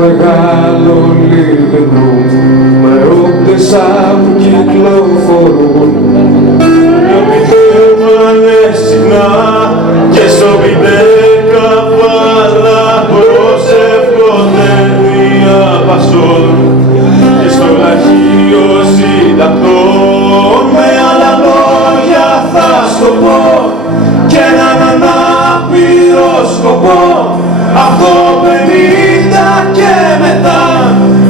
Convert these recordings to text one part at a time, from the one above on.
μεγάλο living room με ρούχτες που κυκλοφορούν. Νιώμητεύανε συχνά και στο πιτέ καβάλα προσεύχονται διαβασών και στο λαχείο συντακτών. Με άλλα λόγια θα στο πω και έναν ανάπηρο σκοπό. Αυτό 50 και μετά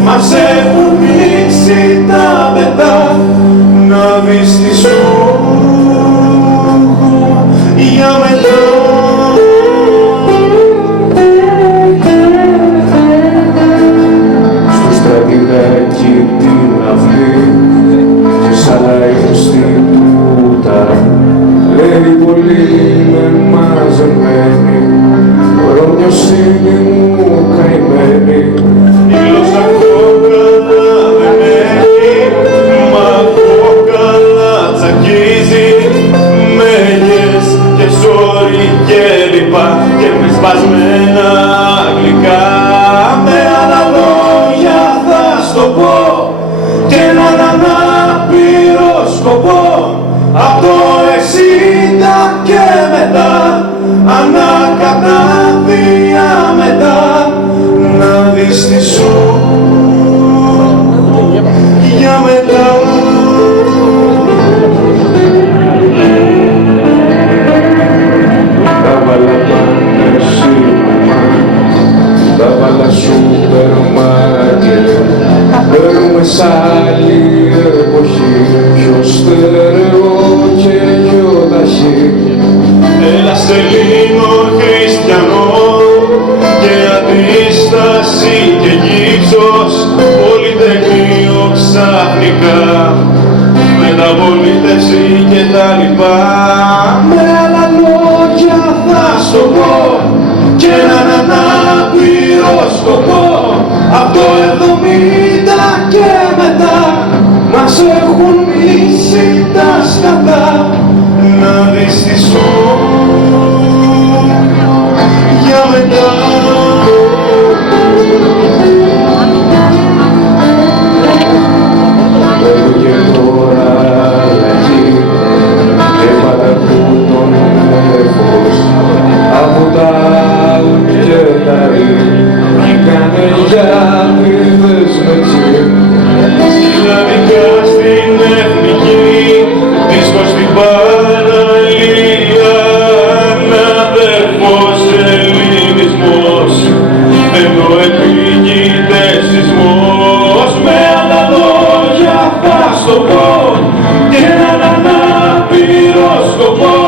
μας έχουν μίξει τα μετά. Να δεις τι σου για μετά. Στο στρατηγάκι την αυλή και σαλάει στην τούτα λέει πολύ με μαζεμένη ρωμιοσύνη μου καημένη. Η γλώσσα κόκαλα δεν έχει, μα κόκαλα τσακίζει μέγες και ζόρι και λοιπά και με σπασμένα αγγλικά. Με άλλα λόγια θα στο πω και έναν ανάπηρο σκοπό. Απ' το 60 και μετά, ανακατάδια μετά, να δεις τι σου για μετά. Τα βάλα πάνε σύμπημα, τα βάλα σούπερ μάρκετ. Μπαίνουμε σ' άλλη εποχή, πιο στερεό και πιο ταχύ. Έλα Σελήνο χριστιανό και αντίσταση και γύψος, πολυτεχνείο ξαφνικά, μεταπολίτευση και τα λοιπά. Με άλλα λόγια θα στο πω και έναν ανάπηρο σκοπό. Απ' το 70 και μετά μας έχουν μίσει τα σκατά. Να δεις τι σου για μετά. Θέλω και τώρα αλλαγή και πατακούν τον νεφός από τα ουν και τα ρί βγήκανε για κρυφές με τσιν. Σκυλαδικά στην εθνική δίσκος στην παραλία, αδερφός ελληνισμός, εδώ επίγειται σεισμός. Με άλλα λόγια θα στο πω και έναν ανάπηρο σκοπό.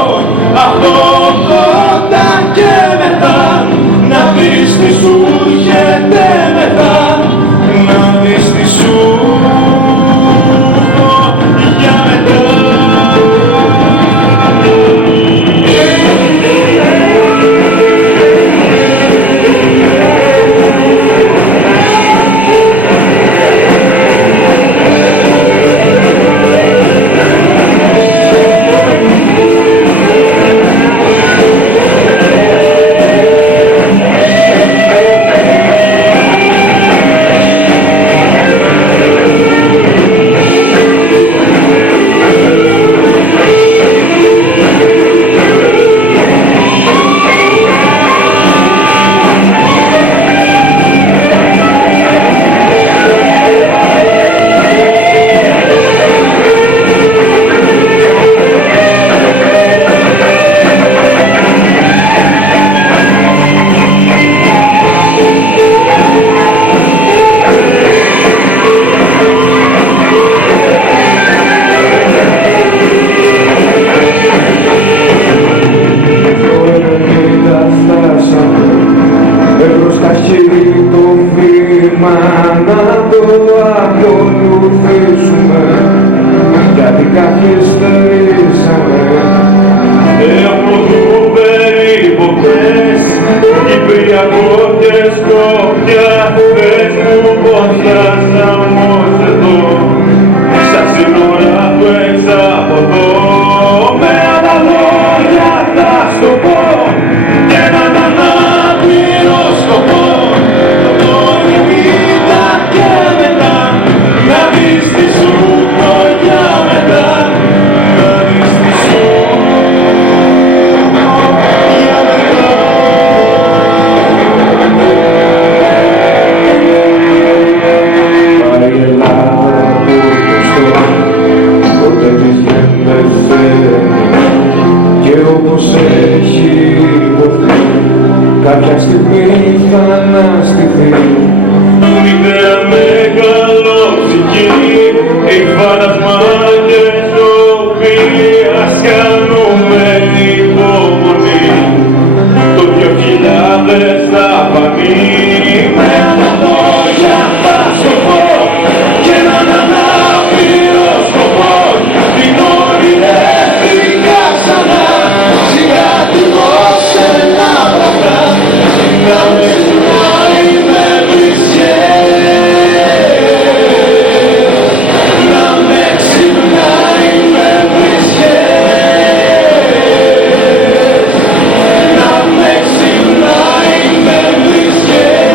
Αυτό 80 και μετά, να δεις τι σου έρχεται μετά. Να δεις τι σου για μετά. έρθει. Μητέρα μεγαλοψυχή, έχει φάντασμα και σιωπή, ας κάνουμε υπομονή, το 2000 θα φανεί. Με τα λόγια θα σου πω και έναν ανάπηρο σκοπό, την ονειρεύτηκα ξανά, σιγά τη δώσε να βραχτά, να με ζητάει με βρισιές, να με ξυπνάει με βρισιές, να με ξυπνάει με βρισιές.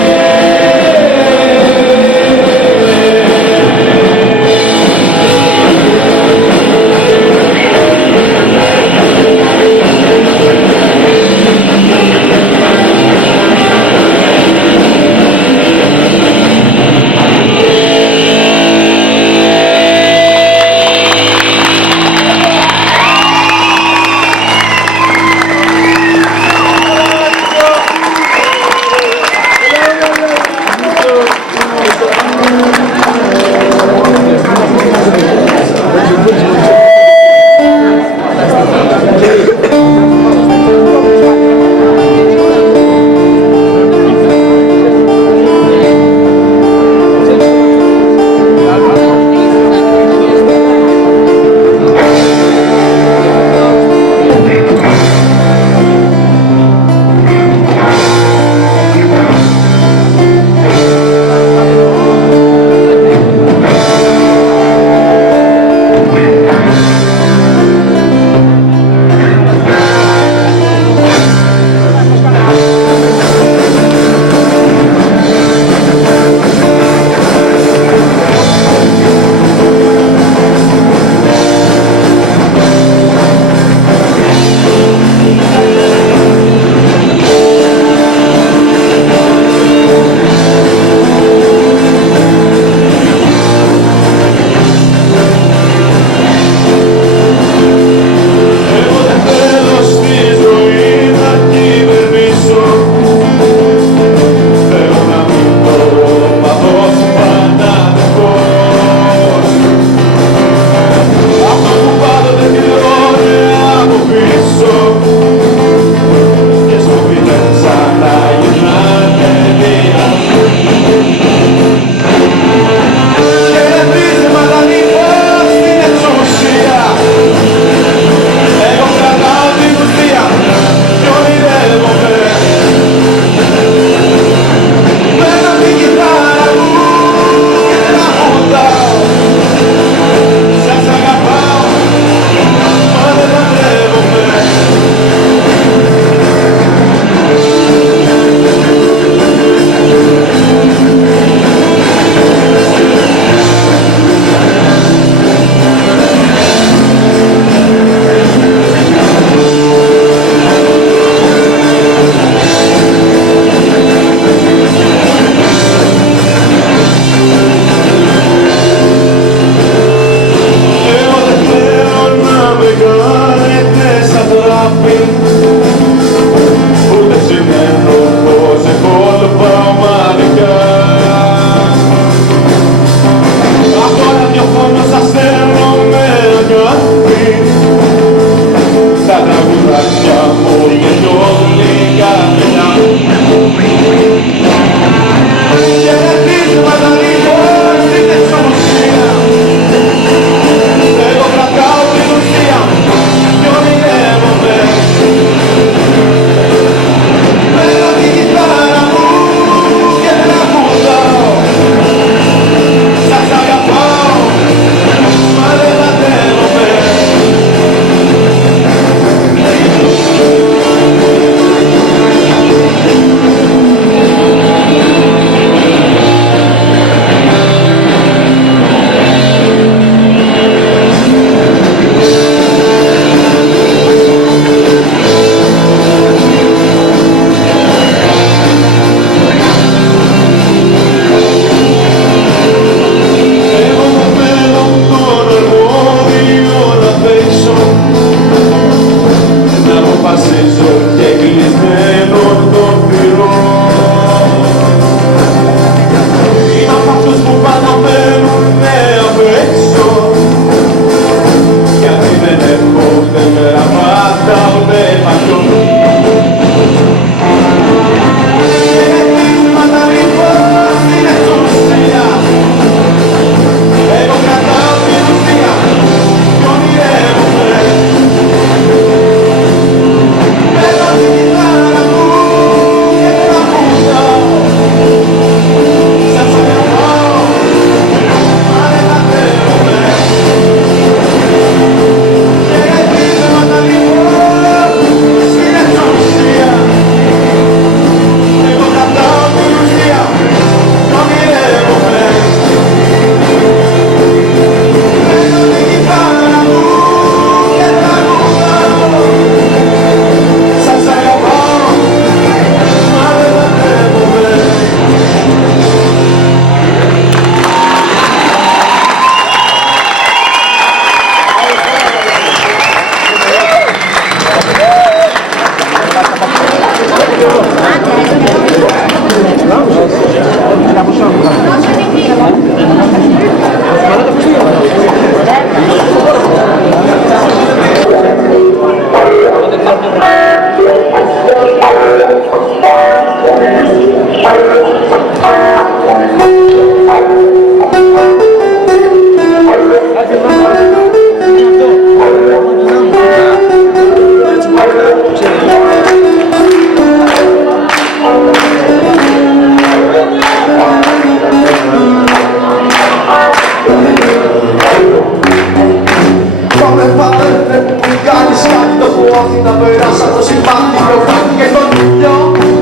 ότι θα περάσα το συμπάνι, το φάκι και τον ήλιο.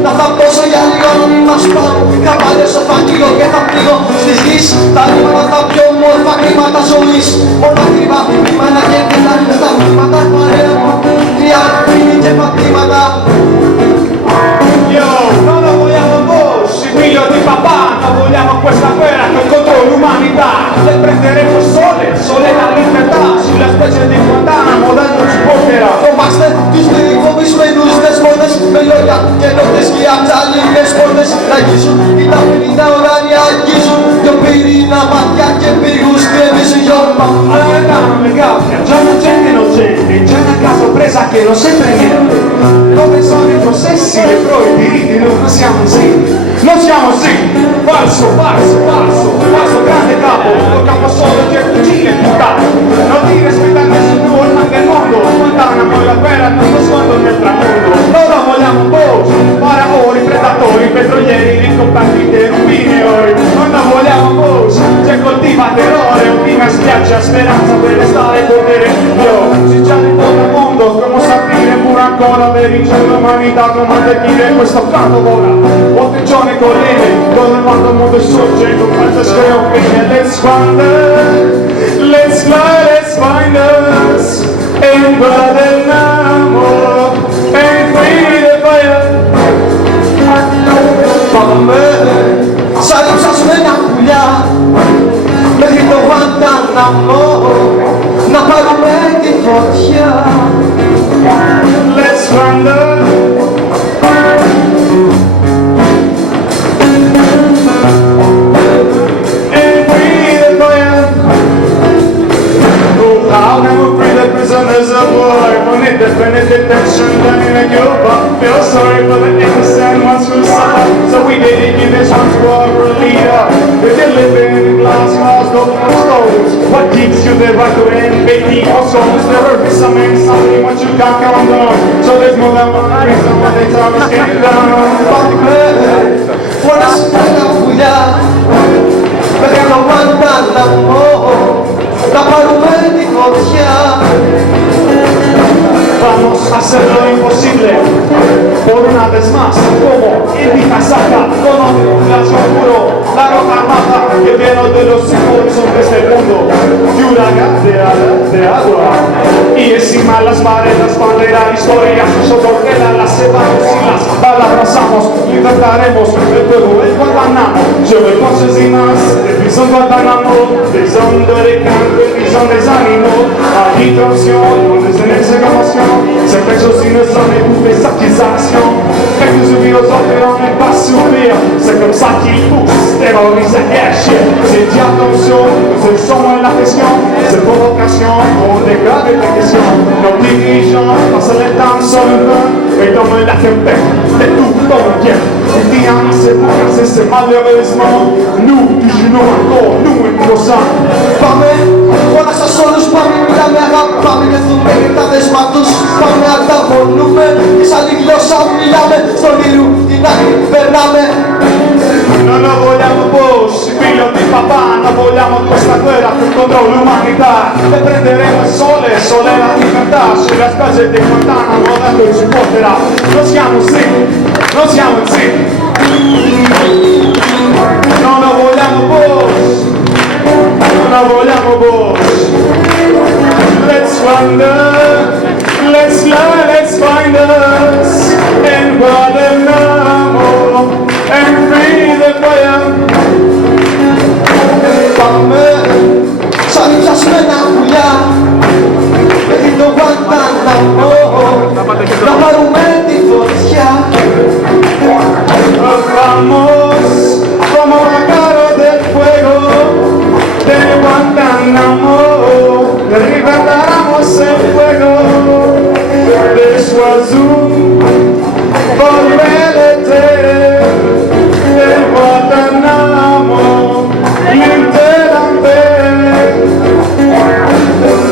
Να θαμπώσω για λίγο να μην μας πάω. Θα βάλω στο φάκελο και θα πνίγω στις γης. Τα ρήματα τα πιο όμορφα κλίματα ζωής. Μόνο ακριβά μνήματα και τελάρια στα μνήματα. Παρέα μου, τριάρκη και πατήματα. Io non lo vogliamo Bush, figlio di papà, non vogliamo questa guerra contro l'umanità. Le prenderemo sole la libertà, sulla specie di Guantanamo, da non ci porterà. Φοβάστε τους μυρικοβισμένους δεσπότες με λόγια και νότες και αψαλίνες πόρτες. Να αγγίσουν οι ταπεινοί τα ουράνια αγγίζουν. Δυο πυρήνα μάτια και πύργους κρέμισουν γιόρμα. La verità non mi cambia, già non c'è innocente, c'è una casa presa che non sempre niente. Dove sono i processi, le prove, i diritti, noi non siamo insigni. Non siamo insigni, falso, falso, falso, falso grande capo, col capo solo c'è fucile imputato. Non ti rispettare nessuno, ormai il mondo, Guantanamo e la guerra non lo sfondo nel tramondo. Non lo vogliamo Bush, paraori, predatori, petrolieri, ricoperti di rubini e ori. Non lo vogliamo Bush, c'è coltiva terrore, prima spiaggia speranza per restare potere. Io, si già di tutto il mondo, come sapere pure ancora per vincere l'umanità, come definire questo canto ora. Attenzione colleghi, dove quando il mondo sorge, con quanto scrivo bene, let's fly, let's find us, e guadagniamo, e free the fire. Πάμε σαν λιψασμένα πουλιά μέχρι το Γουαντάναμο να πάρουμε τη φωτιά. Let's find us. Prisoners of war, on indefinite detention, done in a Cuba. Feel sorry for the innocent ones who suffer, so we didn't give this one to our leader. If you're living in glass walls, no stones, what keeps you there right to end? Baby or souls, there will be something what you can't count on. So there's more than one reason why they tell us get down. Πάμε φοράς τα πουλιά μέχρι το Γουαντάναμο να πάρουμε τη φωτιά. Vamos a hacer lo imposible por una vez más, como en mi casaca, con un lazo puro, la roca armada que viene de los horizontes del mundo, y huracán de agua, y encima las paredes, bandera, historia, soportela, las cebamos y las abrazamos, libertaremos el pueblo en Guantanamo, je veux conscience immense, des prisons Guantanamo, des hommes de l'écran, des prisons des animaux, à l'ittention, des exclamations. Ces précieux innocents et toutes les accusations. Quelques philosophes en même pas sourire. C'est comme ça qu'ils poussent, terrorisent et cachent. C'est dit attention, c'est le son et la question. Ces provocations ont dégradé les questions. Nos dirigeants passent le temps sur le vin et donnent la tempête de tout ton bien. Ils disent c'est pour casser, c'est malheureusement. Nous, toujours encore, nous et nos sang. Πάμε όλα σας όλους, πάμε μιλάμε αγάπη, πάμε λεθούμε και τα δεσμά τους. Πάμε ανταγωνούμε, και σαν τη γλώσσα μιλάμε, στον ήρου την άκρη περνάμε. Non lo vogliamo Bush, figlio di papà, non vogliamo questa guerra contro l'umanità. E prenderemo il sole e la libertà, sulla spiaggia di Guantanamo, da dove ci porterà. Non siamo zitti, non siamo zitti. Non lo vogliamo Bush, non lo vogliamo Bush. Let's wander, let's fly, let's find us, and Guantanamo, and free the fire. Πάμε σαν λιψασμένα πουλιά μέχρι το Γουαντάναμο να πάρουμε τη φωτιά. Vamos como caro del fuego de Guantanamo, libertaremos el fuego de su azul, volverte de Guantanamo, liberante.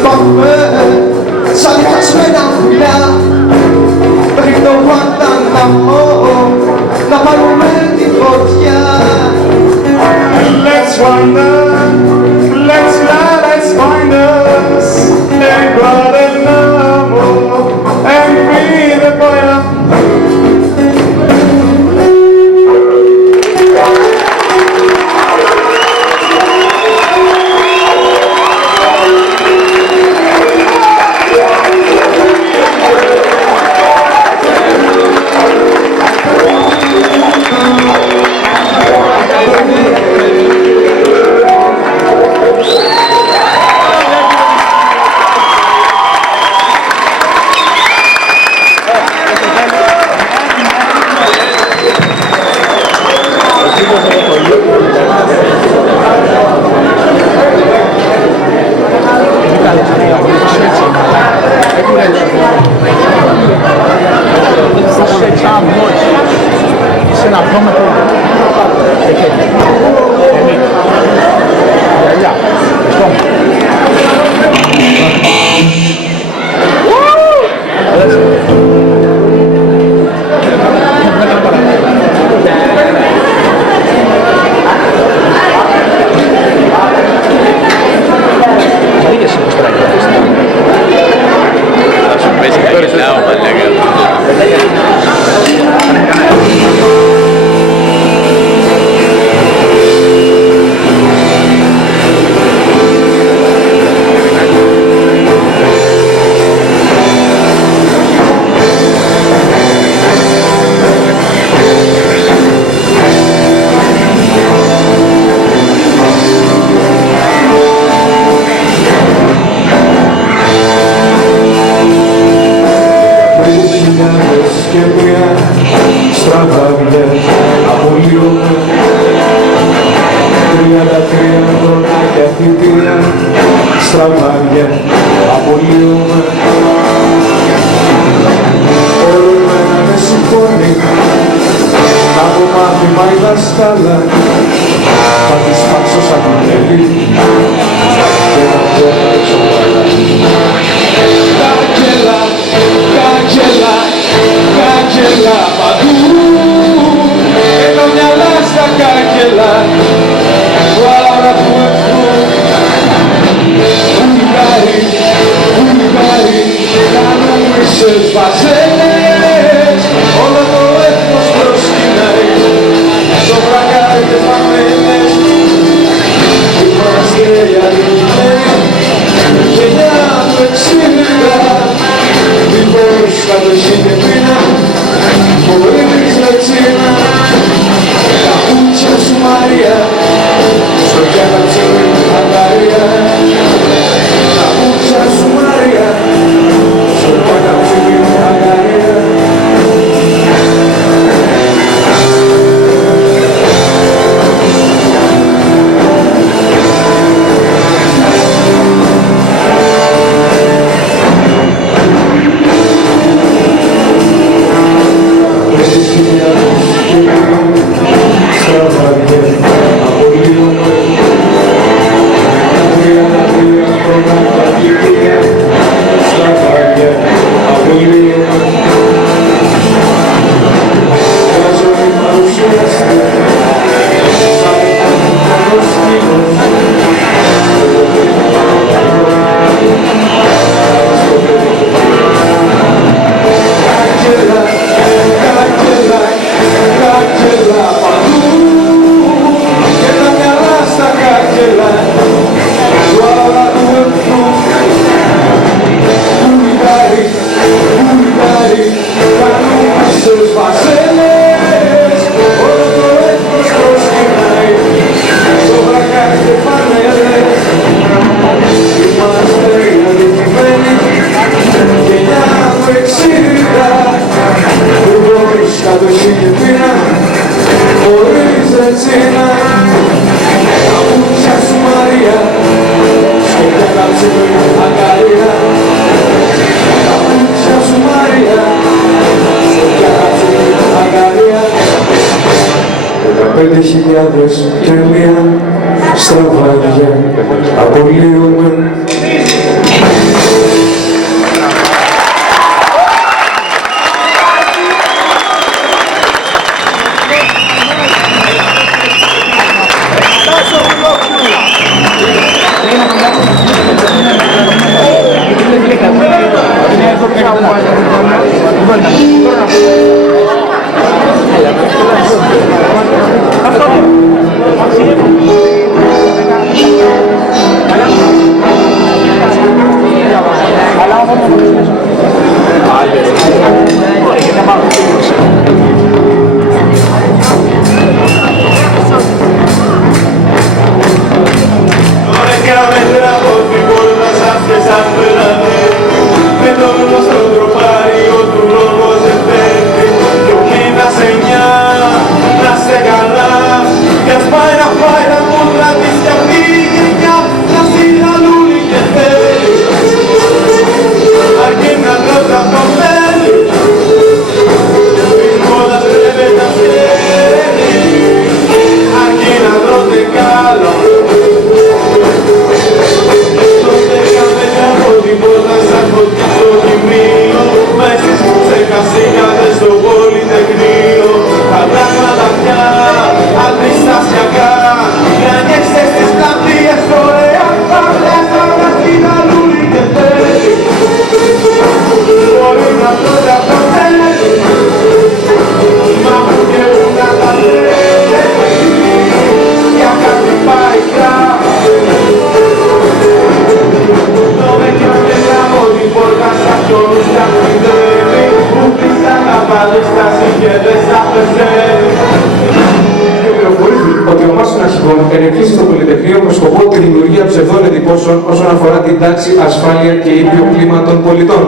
Πάμε σαν λιψασμένα πουλιά μέχρι το Γουαντάναμο να πάρουμε τη φωτιά. Let's wander, let's fly, let's find us, and Guantanamo, and στραβάδια απολύουμε. Όλο εμένα με σηκώνει, να έχω μάθημα η δασκάλα, θα τη σπάξω σαν την τέλη και να πω έξω πάλι. Κάγκελα, κάγκελα, κάγκελα παντού, και τα μυαλά στα κάγκελα, του άλλα του εχθρού. Ουγγάρι, κάνουν μισές βασέλες, όλο το έθνος προσκυνάει, στο βρακάρι και φαμένες. Είμαστε οι αδικημένοι, γενιά του 60, δίχως κατοχή και πείνα, χωρίς λετσίνα. Τα πούτσια σου Μαρία, στο κένταψε η Αγγαρία. Τα πούτσια σου Μαρία, στο κένταψε η Αγγαρία. Και μία στραβάδια απολύουμε. Ότι ο Μάσος Νασιβών ενεκρίθη στο Πολυτεχνείο με σκοπό τη δημιουργία ψευδών εντυπώσεων όσον αφορά την τάξη, ασφάλεια και ήπιο κλίμα των πολιτών.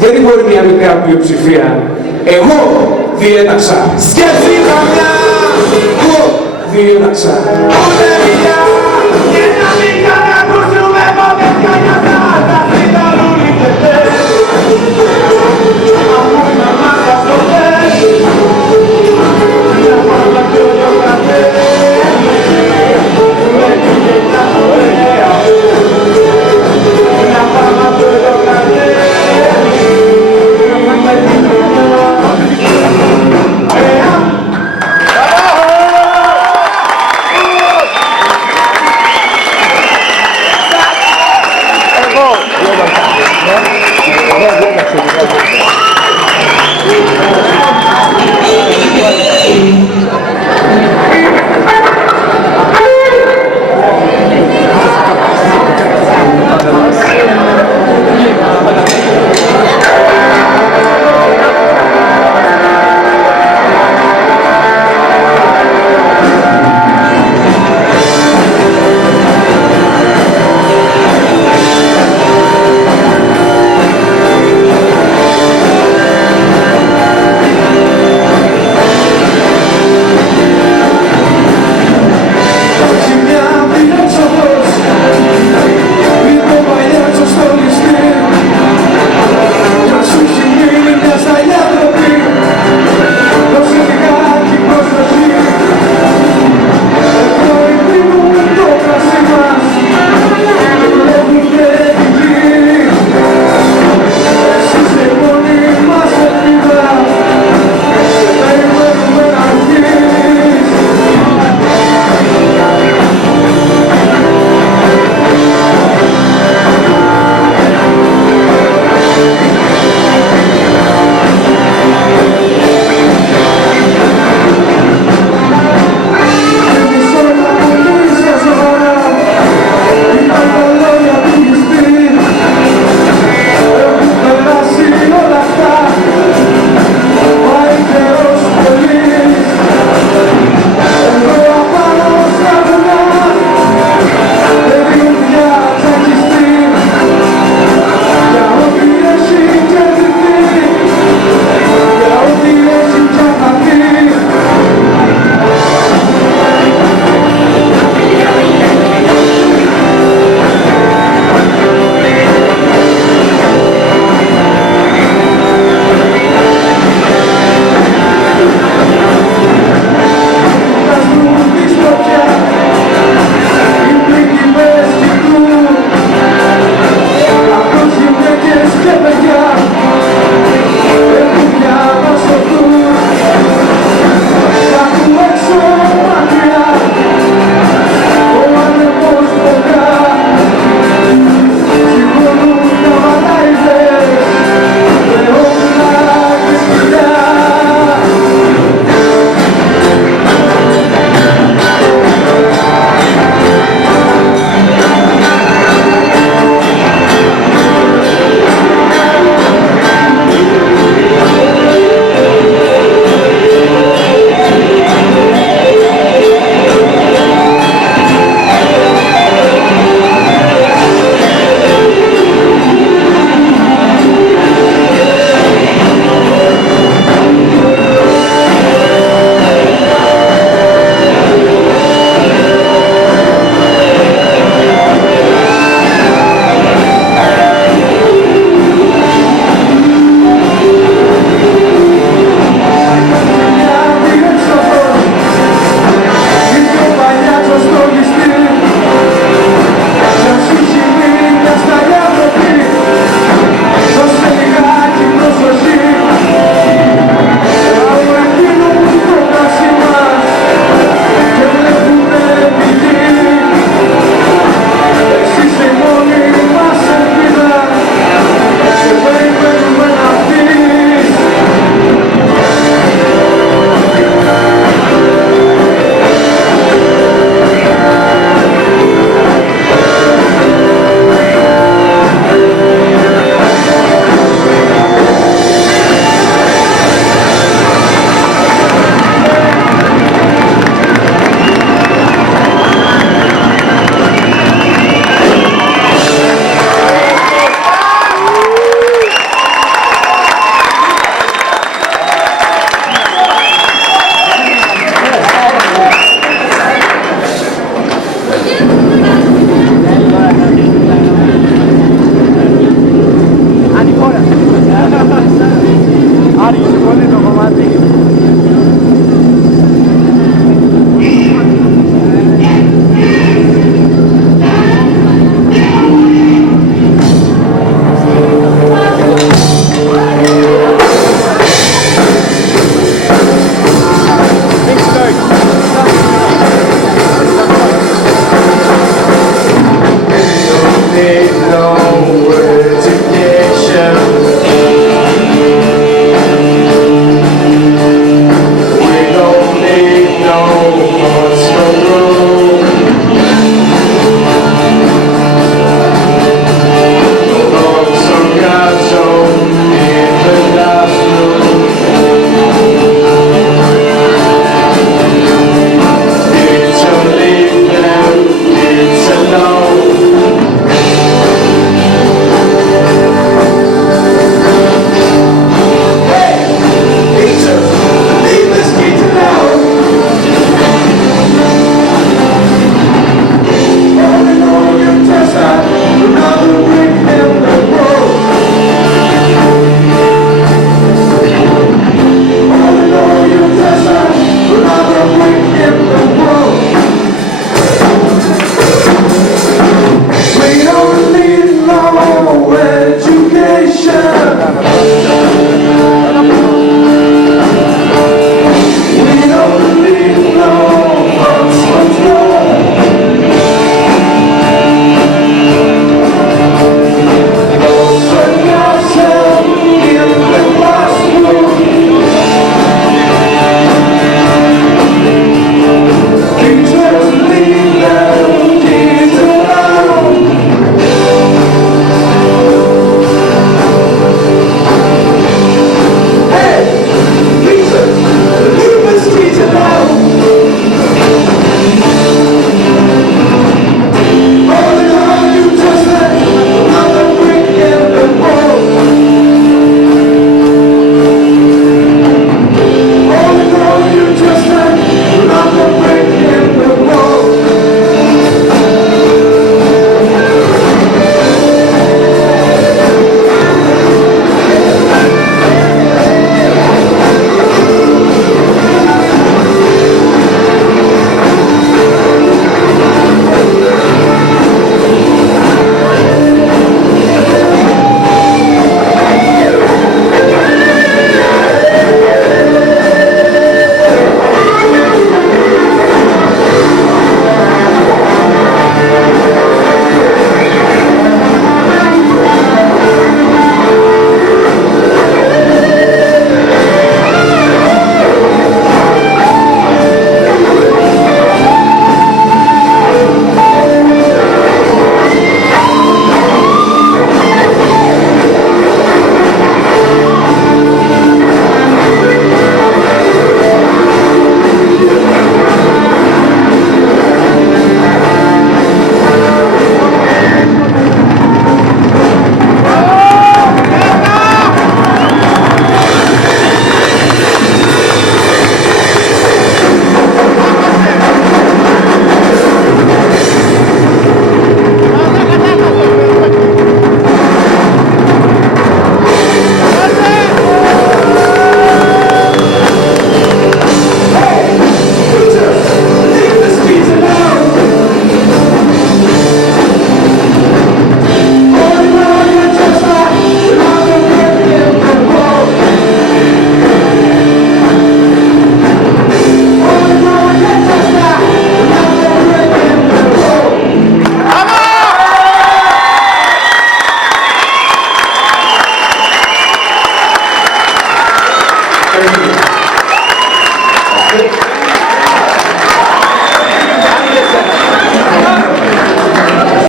Δεν μπορεί μια μικρά πλειοψηφία. Εγώ διέταξα. Σκέφτη καμιά! Εγώ διέταξα. Ούτε μια!